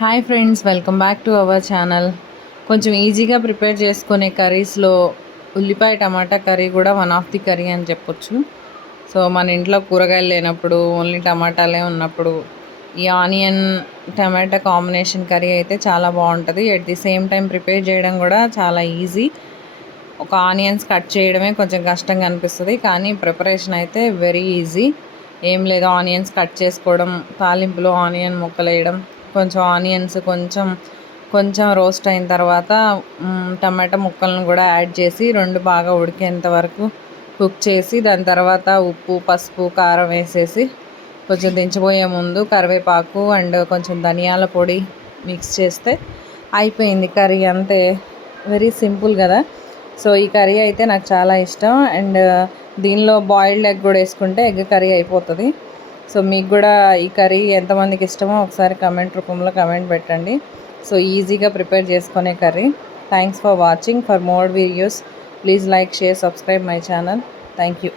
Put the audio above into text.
Hi friends, welcome back to our channel. కొంచెం ఈజీగా prepare చేసుకునే కర్రీస్లో ఉల్లిపాయ టమాటా కర్రీ కూడా వన్ ఆఫ్ ది కర్రీ అని చెప్పొచ్చు. సో మన ఇంట్లో కూరగాయలు లేనప్పుడు, ఓన్లీ టమాటాలే ఉన్నప్పుడు ఈ ఆనియన్ టమాటా కాంబినేషన్ కర్రీ అయితే చాలా బాగుంటుంది. At the same time prepare చేయడం కూడా చాలా ఈజీ. ఒక ఆనియన్స్ కట్ చేయడమే కొంచెం కష్టంగా అనిపిస్తుంది, కానీ ప్రిపరేషన్ అయితే వెరీ ఈజీ. ఏం లేదు, ఆనియన్స్ కట్ చేసుకోవడం, తాలింపులో ఆనియన్ ముక్కలు వేయడం, కొంచెం ఆనియన్స్ కొంచెం రోస్ట్ అయిన తర్వాత టమాటా ముక్కలను కూడా యాడ్ చేసి రెండు బాగా ఉడికేంత వరకు కుక్ చేసి, దాని తర్వాత ఉప్పు, పసుపు, కారం వేసేసి కొంచెం దించబోయే ముందు కరివేపాకు అండ్ కొంచెం ధనియాల పొడి మిక్స్ చేస్తే అయిపోయింది కర్రీ. అంతే, వెరీ సింపుల్ కదా. సో ఈ కర్రీ అయితే నాకు చాలా ఇష్టం. అండ్ దీనిలో బాయిల్డ్ ఎగ్ కూడా వేసుకుంటే ఎగ్ కర్రీ అయిపోతుంది. సో మీకు కూడా ఈ కర్రీ ఎంతమందికి ఇష్టమో ఒకసారి కమెంట్ రూపంలో కమెంట్ పెట్టండి. సో ఈజీగా ప్రిపేర్ చేసుకునే curry. Thanks for watching. For more videos please like, share, subscribe my channel. Thank you.